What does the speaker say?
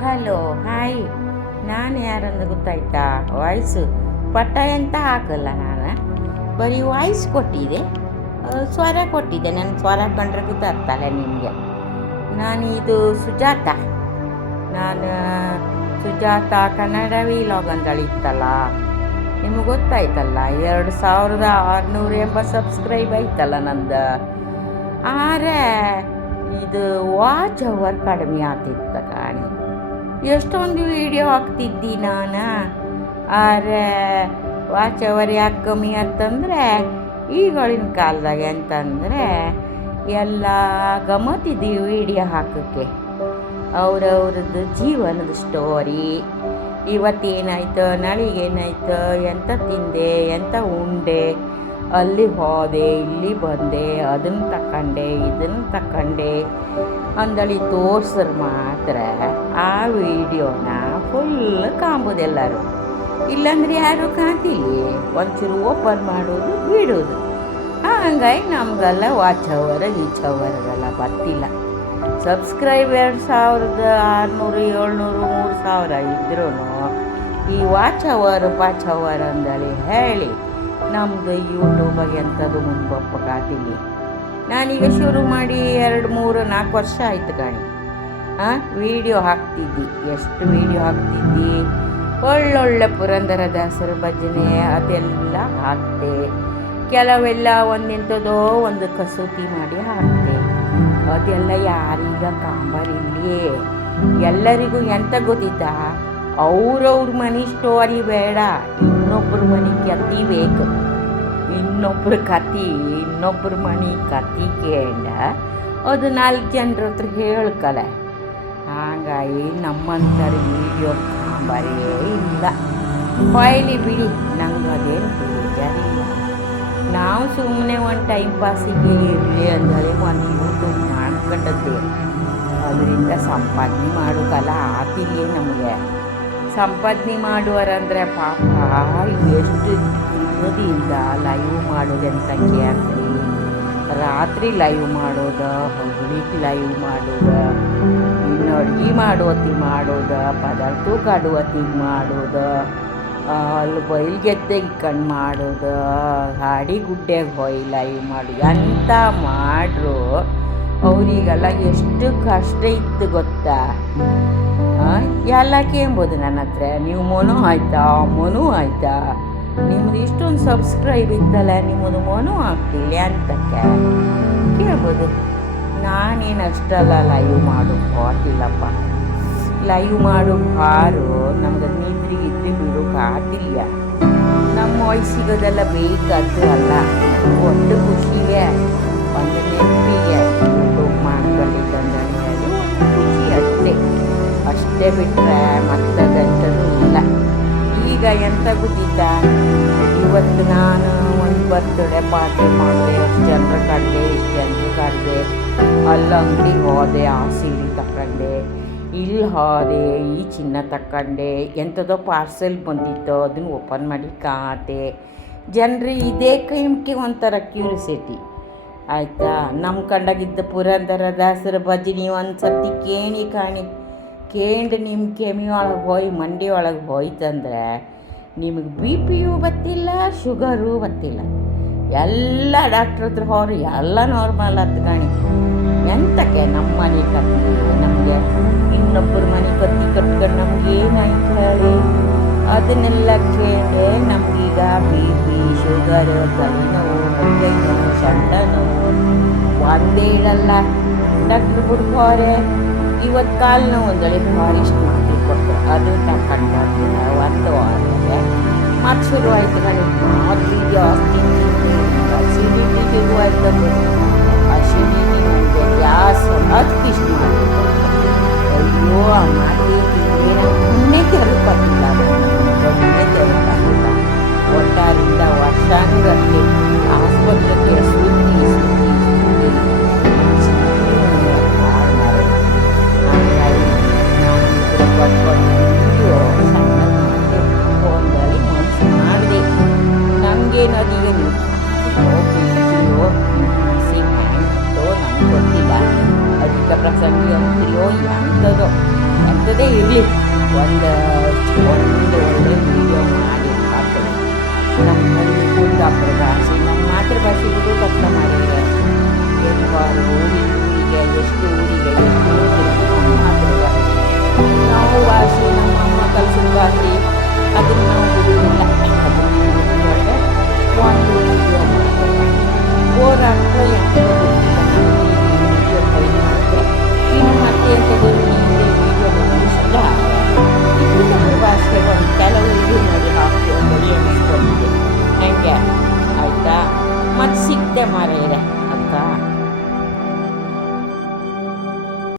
Hello hi. ನಾನು ಯಾರಂದು ಗೊತ್ತಾಯ್ತಾ? Voice ಪಟ್ಟ ಅಂತ ಹಾಕಲ್ಲ, ನಾನು ಬರೀ ವಾಯ್ಸ್ ಕೊಟ್ಟಿದ್ದೆ, ಸ್ವರ ಕೊಟ್ಟಿದ್ದೆ. ನನ್ನ ಸ್ವರ ಕಂಡ್ರೆ ಗೊತ್ತಾಗ್ತಲ್ಲ ನಿಮಗೆ. ಇದು ಸುಜಾತ. ನಾನು ಸುಜಾತ ಕನ್ನಡ ವಿಲಾಗ್ ಅಂತೇಳಿ ಇತ್ತಲ್ಲ, ನಿಮಗೆ ಗೊತ್ತಾಯ್ತಲ್ಲ. 2680 ಸಬ್ಸ್ಕ್ರೈಬ್ ಆಯ್ತಲ್ಲ ನಂದು. ಆದರೆ ಇದು ವಾಚ್ ಅವರ್ ಕಡಿಮೆ ಆಗ್ತಿತ್ತು ಕಾಣಿ. ಎಷ್ಟೊಂದು ವೀಡಿಯೋ ಹಾಕ್ತಿದ್ದಿ ನಾನು. ಆದರೆ ವಾಚ್ ಅವರ್ ಯಾಕೆ ಕಮ್ಮಿ ಅಂತಂದರೆ, ಈಗಳಿನ ಕಾಲದಾಗ ಅಂತಂದರೆ ಎಲ್ಲ ಗಮ್ಮತ್ತಿದ್ದೀವಿ ವೀಡಿಯೋ ಹಾಕೋಕ್ಕೆ. ಅವ್ರವ್ರದ್ದು ಜೀವನದ ಸ್ಟೋರಿ, ಇವತ್ತೇನಾಯ್ತು, ನಾಳೆಗೇನಾಯ್ತು, ಎಂಥ ತಿಂದೆ, ಎಂಥ ಉಂಡೆ, ಅಲ್ಲಿ ಹೋದೆ, ಇಲ್ಲಿ ಬಂದೆ, ಅದನ್ನು ತಗೊಂಡೆ, ಇದನ್ನು ತಗೊಂಡೆ ಅಂದಳಿ ತೋರ್ಸ್ರೆ ಮಾತ್ರ ಆ ವಿಡಿಯೋನ ಫುಲ್ ಕಾಂಬೋದೆಲ್ಲರೂ. ಇಲ್ಲಾಂದ್ರೆ ಯಾರು ಕಾಂತಿಲ್ಲ, ಒಂಚೂರು ಓಪನ್ ಮಾಡೋದು ಬಿಡೋದು. ಹಂಗಾಗಿ ನಮಗೆಲ್ಲ ವಾಚ್ ಅವರ್ ಗೀಚ್ ಅವರ್ಗೆಲ್ಲ ಬರ್ತಿಲ್ಲ. ಸಬ್ಸ್ಕ್ರೈಬ್ 2600 700 3000 ಇದ್ರೂ ಈ ವಾಚ್ ಅವರ್ ಪಾಚ್ ಅವರ್ ಅಂದಳಿ ಹೇಳಿ ನಮ್ಮದು ಯೂಟ್ಯೂಬಾಗೆ ಎಂಥದ್ದು ಮುಂಬಪ್ಪಗಾತೀನಿ. ನಾನೀಗ ಶುರು ಮಾಡಿ 2 3 4 ವರ್ಷ ಆಯ್ತು ಕಾಣಿ. ವೀಡಿಯೋ ಹಾಕ್ತಿದ್ದಿ, ಎಷ್ಟು ವೀಡಿಯೋ ಹಾಕ್ತಿದ್ದಿ, ಒಳ್ಳೊಳ್ಳೆ ಪುರಂದರದಾಸರ ಭಜನೆ ಅದೆಲ್ಲ ಹಾಕ್ತೆ. ಕೆಲವೆಲ್ಲ ಒಂದೆಂಥದೋ ಒಂದು ಕಸೂತಿ ಮಾಡಿ ಹಾಕ್ತೆ. ಅದೆಲ್ಲ ಯಾರೀಗ ಕಾಂಬರಿಲ್ಲಿ. ಎಲ್ಲರಿಗೂ ಎಂತ ಗೊತ್ತಿತ್ತಾ, ಅವ್ರವ್ರ ಮನೆ ಸ್ಟೋರಿ ಬೇಡ, ಇನ್ನೊಬ್ಬರ ಮನೆ ಕತ್ತಿ ಬೇಕು. ಇನ್ನೊಬ್ಬರ ಮನೆ ಕತ್ತಿ ಕೇಳ ಅದು 4 ಜನರ ಹತ್ರ ಹೇಳ್ಕಲೆ. ಹಾಗಾಗಿ ನಮ್ಮಂಥರ ವೀಡಿಯೋ ಕಾಂಬರೇ ಇಲ್ಲ. ಹೊಯ್ಲಿ ಬಿಡಿ, ನಂಗೆ ಅದೇನು ಬೇಜಾರಿಲ್ಲ. ನಾವು ಸುಮ್ಮನೆ ಒಂದು ಟೈಮ್ ಪಾಸಿಗೆ ಇರಲಿ ಅಂದರೆ ಒಂದು ಯೂಟ್ಯೂಬ್ ಮಾಡ್ಕೊಂಡದ್ದೆ. ಅದರಿಂದ ಸಂಪಾದನೆ ಮಾಡೋಕ್ಕಲ್ಲ ಆತಿಲ್ಲ ನಮಗೆ. ಸಂಪಾದನೆ ಮಾಡುವರಂದರೆ ಪಾಪ ಎಷ್ಟು ದಿನದಿಂದ ಲೈವ್ ಮಾಡೋದಂತ ಕೇಳ್ತೀವಿ. ರಾತ್ರಿ ಲೈವ್ ಮಾಡೋದು, ಹಗಲಿಗೆ ಲೈವ್ ಮಾಡೋದು, ಇನ್ನು ಅಡುಗೆ ಮಾಡೋದು, ಪದಾರ್ಥ ಕಾಡುವತ್ತಿಗೆ ಮಾಡೋದು, ಅಲ್ಲಿ ಬಯಲ್ಗೆದ್ದೆ ಇಕ್ಕೊಂಡು ಮಾಡೋದು, ಹಾಡಿ ಗುಡ್ಡೆಗೆ ಹೋಗಿ ಲೈವ್ ಮಾಡೋದು ಅಂತ ಮಾಡ್ರು. ಅವರಿಗೆಲ್ಲ ಎಷ್ಟು ಕಷ್ಟ ಇತ್ತು ಗೊತ್ತಾ? ಎಲ್ಲ ಕೇಳ್ಬೋದು ನನ್ನ ಹತ್ರ, ನೀವು ಮೊನು ಆಯ್ತಾ, ನಿಮ್ಮದು ಇಷ್ಟೊಂದು ಸಬ್ಸ್ಕ್ರೈಬ್ ಇತ್ತಲ್ಲ, ನಿಮ್ಮದು ಮೊನು ಆಗ್ತಿಲ್ಲ ಅಂತಕ್ಕೆ ಕೇಳ್ಬೋದು. ನಾನೇನು ಅಷ್ಟಲ್ಲ ಲೈವ್ ಮಾಡು ಆಗ್ತಿಲ್ಲಪ್ಪ. ಲೈವ್ ಮಾಡು ಹಾರು ನಮ್ಗೆ ನಿದ್ರೆ ಇದ್ರೆ ಬಿಡೋಕೆ ಆಗ್ತಿಲ್ಲ. ನಮ್ಮ ವಯಸ್ಸಿಗೋದೆಲ್ಲ ಬೇಕಾದ್ದು ಅಲ್ಲ, ಒಟ್ಟು ಖುಷಿಗೆ ಒಂದು ನೆನಪಿಗೆ ಯೂಟ್ಯೂಬ್ ಮಾಡ್ಕೊಂಡಿದ್ದಂದ್ರೆ ಹೇಳಿ ಒಂದು ಖುಷಿ ಅಷ್ಟೇ ಬಿಟ್ಟರೆ ಮತ್ತದಂಥದ್ದು ಇಲ್ಲ. ಈಗ ಎಂತ ಗೊತ್ತಿದ್ದ, ಇವತ್ತು ನಾನು ಒಂದು ಬರ್ತ್ಡೇ ಪಾರ್ಟಿ ಮಾಡಿದೆ, ಎಷ್ಟು ಜನರು ಕಡಿದೆ, ಇಷ್ಟು ಜನರು ಕಡಿದೆ, ಅಲ್ಲಿ ಅಂಗಡಿಗೆ ಹೋದೆ, ಆ ಸೀರೆ ತಗೊಂಡೆ, ಇಲ್ಲಿ ಹೋದೆ, ಈ ಚಿನ್ನ ತಗೊಂಡೆ, ಎಂಥದೋ ಪಾರ್ಸೆಲ್ ಬಂದಿತ್ತು, ಅದನ್ನು ಓಪನ್ ಮಾಡಿ ಕಾತೆ. ಜನರು ಇದೇ ಕೈಮ್ಗೆ ಒಂಥರ ಕ್ಯೂರಿಯಾಸಿಟಿ ಆಯಿತಾ. ನಮ್ಮ ಕಂಡಾಗಿದ್ದ ಪುರಂದರದಾಸರ ಭಜನೆ ಒಂದು ಸರ್ತಿ ಕೇಂಡು ನಿಮ್ಮ ಕೆಮ್ಮಿ ಒಳಗೆ ಹೋಯ್ ಮಂಡಿ ಒಳಗೆ ಹೋಯ್ತಂದ್ರೆ ನಿಮಗೆ BP ಬತ್ತಿಲ್ಲ, ಶುಗರು ಬತ್ತಿಲ್ಲ. ಎಲ್ಲ ಡಾಕ್ಟ್ರ್ ಹತ್ರ ಹೋರಿ ಎಲ್ಲ ನಾರ್ಮಲ್ ಆಯ್ತು ಕಾಣಿ. ಎಂತಕ್ಕೆ ನಮ್ಮ ಮನೆ ಕತ್ತಿ, ನಮಗೆ ಇನ್ನೊಬ್ಬರ ಮನೆ ಕತ್ತಿ ಕಟ್ಕೊಂಡು ನಮಗೇನಾಯ್ತು ಹೇಳಿ? ಅದನ್ನೆಲ್ಲ ಕೇಳಿ ನಮಗೀಗ BP, ಶುಗರು, ತಲೆನೋವು, ಹೊಟ್ಟೆ ನೋವು, ಸೊಂಟ ನೋವು ಒಂದೇ ಇಡಲ್ಲ. ಡಾಕ್ಟ್ರ್ ಬಿಡ್ಕೋರೆ ಇವತ್ತು ಕಾಲು ನೋವು ಒಂದೊಳ್ಳೆ ಫಾರಿಸ್ಟ್ ಮಾಡಿ ಕೊಡ್ತಾರೆ, ಅದು ತಗೊಂಡು ಒಂದು ವಾರಕ್ಕೆ ಮತ್ತು ಶುರು ಆಯ್ತು ಕಣಿ. ಮೊದಲು ಜಾಸ್ತಿ ಅಸಿಡಿಟಿ ಶುರು ಆಯ್ತು. ಅಸಿಡಿಟಿ ನನಗೆ ಗ್ಯಾಸ್ ಇಷ್ಟು ಮಾಡಬೇಕು. ಅಯ್ಯೋ ಆ ಮಾಡಿ ಪುಣ್ಯ ತೆರಪಾಗಿಲ್ಲ, ಪುಣ್ಯ ತೆರಪಾಗಿಲ್ಲ. ಒಟ್ಟಾರಿಂದ ವರ್ಷಾನುಗಟ್ಟಲೆ ಆಸ್ಪತ್ರೆಗೆ ಸುತ್ತಿ ಮಾಡಿದೆ. ನಮಗೇನದೀಗ ನೀವು ನಂಗೆ ಗೊತ್ತಿಲ್ಲ. ಅಧಿಕ ಪ್ರಸಂಗಿ ಅಂತೀಯೋ ಎಂಥದೋ ಎಂಥದೇ ಇರಲಿ ಒಂದು ಒಂದು ಒಳ್ಳೆ ವಿಡಿಯೋ ಮಾಡಿ ಹಾಕ್ತದೆ. ನಮ್ಮ ಕುಂದಾಪುರ ಭಾಷೆ, ನಮ್ಮ ಮಾತೃಭಾಷೆಗೂ ಕಷ್ಟ ಮಾಡಿದರೆ